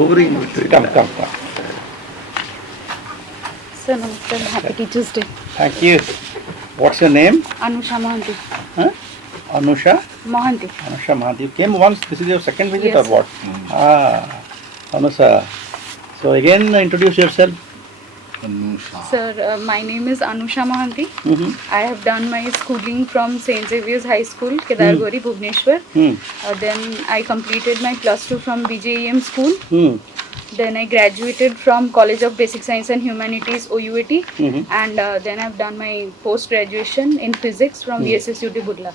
hovering between. Come. Sir, namaste. Happy Teachers Day. Thank you. What's your name? Anusha Mohanty. Huh? Anusha? Mohanty. Anusha Mahadev. You came once. This is your second visit Yes, or what? Anusha. So again, introduce yourself. Sir, my name is Anusha Mohanty. I have done my schooling from St. Xavier's High School, Kedargori, Bhubaneswar. Then I completed my plus 2 from BJEM school. Then I graduated from College of Basic Science and Humanities, OUAT. And then I've done my post-graduation in physics from VSSUT Budla.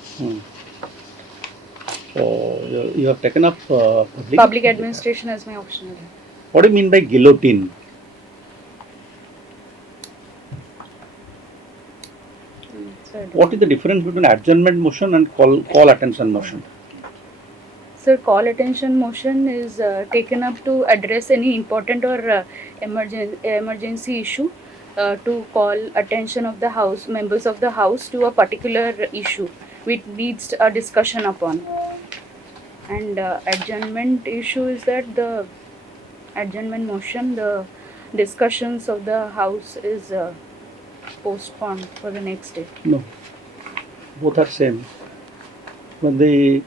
So you have taken up Public administration as my optional. What do you mean by guillotine? What is the difference between adjournment motion and call attention motion? Sir, call attention motion is taken up to address any important or emergency issue, to call attention of the house members of the house to a particular issue which needs a discussion upon. And adjournment issue is that the adjournment motion, the discussions of the house is postponed for the next day. No, both are same. When the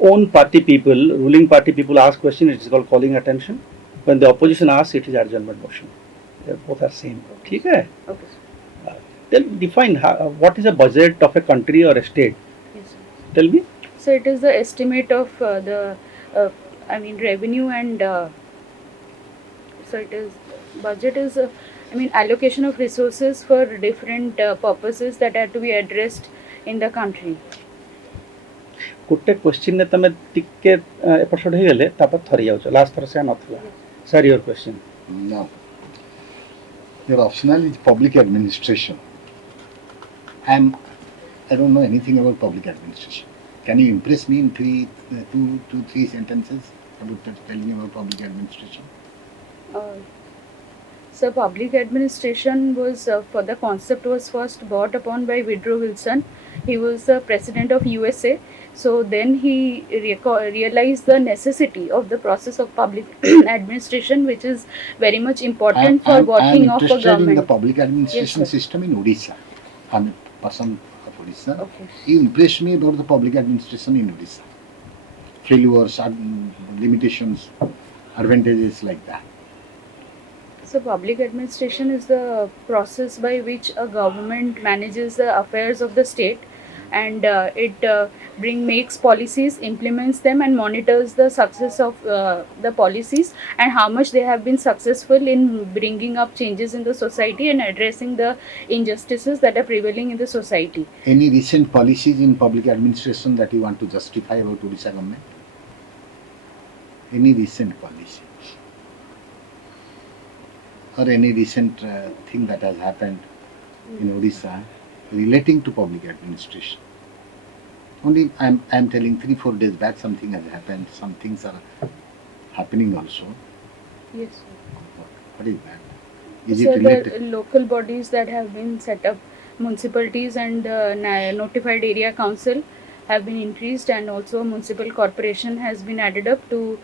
own party people, ruling party people ask question, it is called calling attention. When the opposition asks, it is adjournment motion. They both are same. Okay. Tell me, define what is a budget of a country or a state. Yes, sir. Tell me. So it is the estimate of the revenue and so it is budget is allocation of resources for different purposes that are to be addressed in the country. ଗୋଟେ question तमे टिके episode हे गेले तापर थरी जाउछ last थर से नथला sir your question No. Your optional is public administration. I don't know anything about public administration. Can you impress me in three sentences about telling me about public administration? So public administration was for the concept was first brought upon by Woodrow Wilson. He was the president of USA. So then he realized the necessity of the process of public administration, which is very much important for working of a government. I am interested in the public administration system in Odisha. I am a person of Odisha. Okay. You impressed me about the public administration in Odisha. Failures, limitations, advantages like that. So public administration is the process by which a government manages the affairs of the state, and it makes policies, implements them, and monitors the success of the policies and how much they have been successful in bringing up changes in the society and addressing the injustices that are prevailing in the society. Any recent policies in public administration that you want to justify about Odisha government? Any recent policy? Or any recent thing that has happened in Odisha relating to public administration? Only I am telling 3-4 days back something has happened. Some things are happening also. Yes, sir. What is that? Is So it related? the local bodies that have been set up, municipalities and notified area council, have been increased, and also municipal corporation has been added up to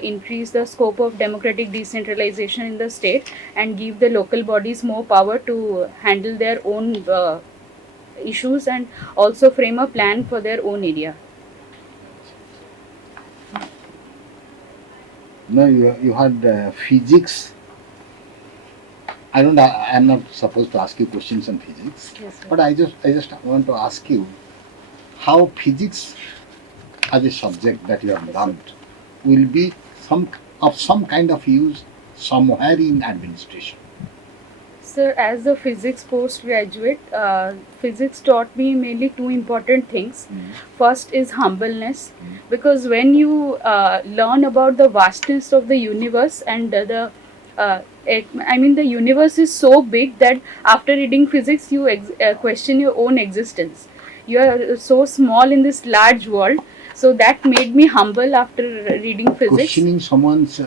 increase the scope of democratic decentralization in the state and give the local bodies more power to handle their own issues and also frame a plan for their own area. No, you had physics. I am not supposed to ask you questions on physics. Yes, sir. But I just want to ask you how physics as a subject that you have learned will be some kind of use somewhere in administration. Sir, as a physics postgraduate, physics taught me mainly two important things. First is humbleness, because when you learn about the vastness of the universe and the universe is so big that after reading physics, you question your own existence. You are so small in this large world. So that made me humble after reading physics. Questioning someone's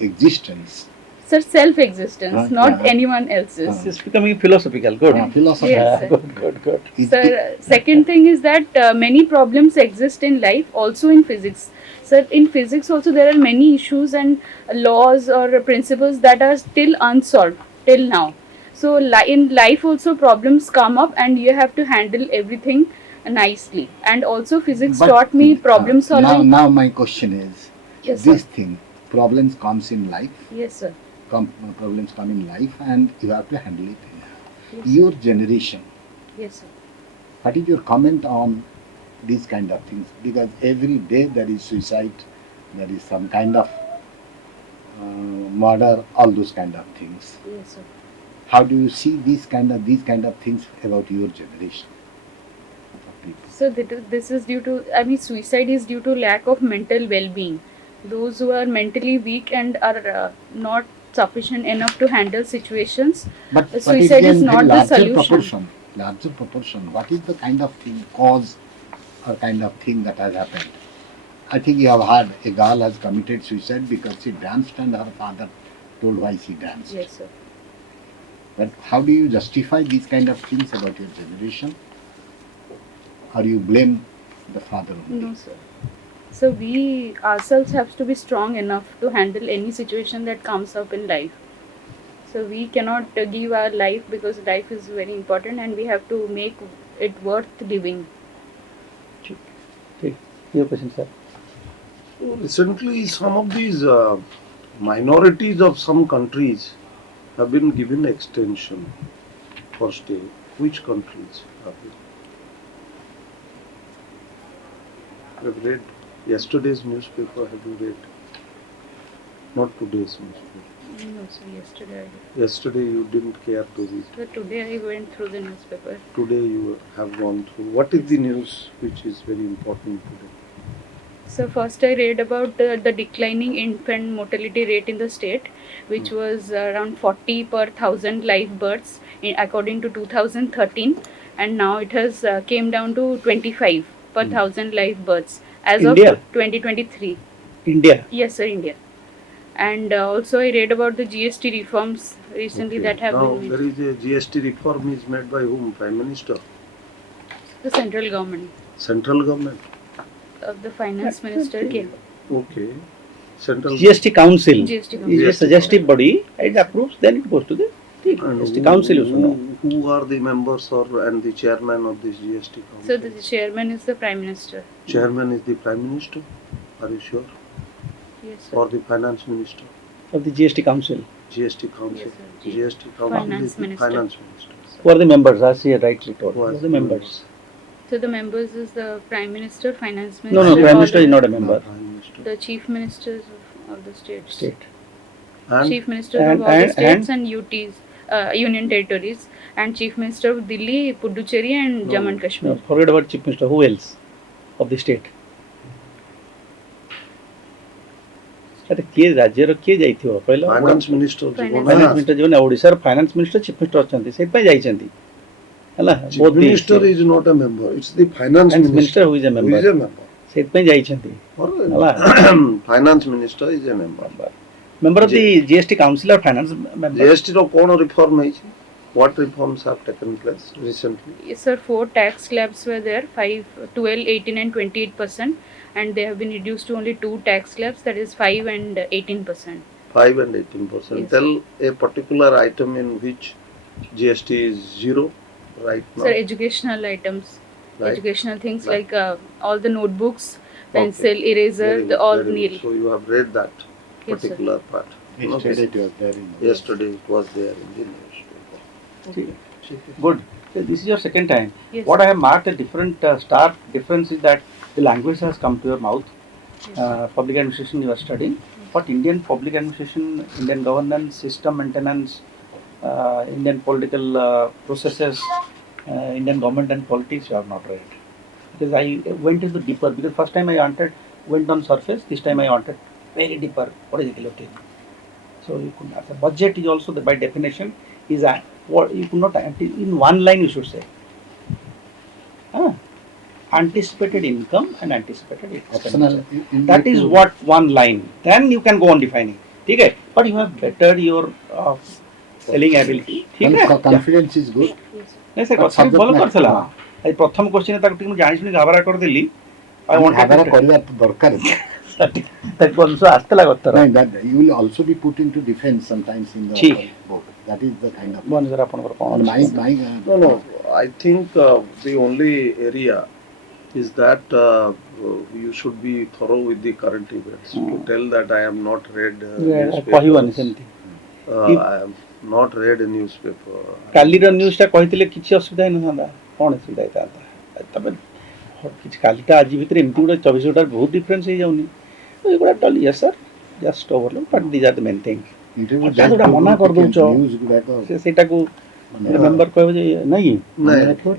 existence. Sir, self-existence, not anyone else's. It's becoming philosophical. Good. Philosophy. Yes, sir. Good. Sir, second thing is that many problems exist in life, also in physics. Sir, in physics also there are many issues and laws or principles that are still unsolved till now. So in life also problems come up and you have to handle everything nicely. And also physics But, taught me problem solving. Now my question is, Yes, this sir. thing, problems comes in life, Yes, sir. problems come in life, and you have to handle it. Yes, Your generation, yes, sir. what is your comment on these kind of things? Because every day there is suicide, there is some kind of murder, all those kind of things. Yes, sir. How do you see these kind of things about your generation of people? So this is due to, I mean, suicide is due to lack of mental well-being. Those who are mentally weak and are not sufficient enough to handle situations, But suicide it is not the larger solution. proportion. Larger proportion. What is the kind of thing, cause or kind of thing that has happened? I think you have heard a girl has committed suicide because she danced and her father told why she danced. Yes, sir. But how do you justify these kind of things about your generation? Or you blame the father only? No, sir. So we ourselves have to be strong enough to handle any situation that comes up in life. So we cannot give our life because life is very important and we have to make it worth living. Okay. Your question, sir. Recently, some of these minorities of some countries have been given extension for stay. Which countries have been? I've read yesterday's newspaper. Have you read? Not today's newspaper. No, sir. Yesterday I did. Yesterday you didn't care to read. So today I went through the newspaper. Today you have gone through. What is the news which is very important today? So first I read about the declining infant mortality rate in the state, which was around 40 per thousand live births according to 2013, and now it has came down to 25 per thousand live births as India? of 2023. India. Yes, sir, India. And also I read about the GST reforms recently that have Now been there made. is a GST reform is made by whom? Prime Minister? The central government Central government? of the finance minister came. Okay. Central GST Council GST is a Council. suggestive body. It approves, then it goes to the And GST Council. You should know. who are the members and the chairman of this GST council? So the chairman is the prime minister. Chairman is the Prime Minister? Are you sure? Yes, sir. Or the Finance Minister? Of the GST Council. GST Council? Yes, sir. GST Council Finance is the Minister. Finance Minister. Who are the members? As he rightly told. Who Who are are the members? So the members is the prime minister, finance No, minister. no, Prime or Minister is the- not a member. Prime Minister. The chief ministers of the states. State. And Chief ministers and- of all the and- states and UTs, union territories, and chief minister of Delhi, Puducherry, and No. Jammu and No, Kashmir. forget about Chief Minister. Who else of the state? ଆରେ କିଏ ରାଜ୍ୟର କିଏ ଯାଇଥିବ କହିଲ? Finance Minister Finance finance minister ଯିବନି, ଓଡ଼ିଶାର finance minister chief minister ଅଛନ୍ତି, ସେଇଥିପାଇଁ ଯାଇଛନ୍ତି ହେଲା। Chief Minister is not a member. It's the Finance finance Minister minister who is a who is member, a member. ସେଇଥିପାଇଁ ଯାଇଛନ୍ତି। Or Hello. Finance Minister is a member. Member of the GST Council or finance member? GST ର କ'ଣ reform ହେଇଛି? What reforms have taken place recently? Yes, sir, 4 tax slabs were there, 5, 12, 18, and 28%, and they have been reduced to only 2 tax slabs, that is 5 and 18%. 5 and 18%. Yes. Tell a particular item in which GST is zero right now. Sir, educational items, Right. educational things Like- like all the notebooks, pencil, eraser, Very the good, all very good. nil. So you have read that Yes, sir. particular part. Yesterday it was there in Yesterday it was there in the newspaper. Good. So this is your second time. Yes. What I have marked a different stark difference is that the language has come to your mouth. Yes. Public administration you are studying, but Indian public administration, Indian governance, system maintenance, Indian political processes, Indian government and politics you have not read. Because I went into deeper, because first time I went on surface, this time I wanted very deeper. What is guillotine? So you could not. The budget is also by definition is what you could not in one line you should say. Anticipated income and anticipated optional. expenditure. That is what one line. Then you can go on defining. ठीक है? But you have bettered your selling ability. ठीक है? Confidence is good. Yes, sir. नहीं sir But କଥା subject ଭଲ matter- କରିଥିଲା। ଆଜି ପ୍ରଥମ କ୍ୱେଶ୍ଚିନ୍ ତାକୁ ଟିକେ ମୁଁ ଜାଣିଶୁଣି ଘାବରା କରିଦେଲି। I wanted ଘାବରା to- କରିବା ତ ଦରକାର। ତାକୁ ଅନୁସାରେ ଆସିଥିଲା ଗତର No, that you will also be put into defense sometimes in the ठीक. board. That is the kind of. ଅନୁସାରେ ଆପଣଙ୍କର କ'ଣ And ଅଛି? No. I think the only area is that you should be thorough with the current events. To tell that I have not read କହିବନି newspapers. ସେମିତି I have not read a newspaper. କାଲିର ନ୍ୟୁଜ୍ଟା କହିଥିଲେ କିଛି ଅସୁବିଧା ହେଇନଥାନ୍ତା କ'ଣ ଅସୁବିଧା ହେଇଥାନ୍ତା ତମେ କିଛି କାଲିଟା ଆଜି ଭିତରେ ଏମିତି ଗୋଟେ 24 ଘଣ୍ଟାରେ ବହୁତ ଡିଫରେନ୍ସ ହେଇଯାଉନି ଏଗୁଡ଼ା tall Yes sir just overload but these are the main things Interview ହଠାତ୍ ଗୋଟେ ମନା କରିଦେଉଛ news ଗୁଡ଼ାକ ସେଇଟାକୁ ମେମ୍ବର କହିବ ଯେ ନାଇଁ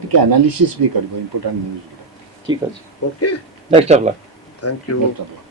ଟିକେ analysis ବି କରିବ important news ଗୁଡ଼ାକ. ଠିକ୍ ଅଛି Okay. Best of luck Thank you. Best of luck.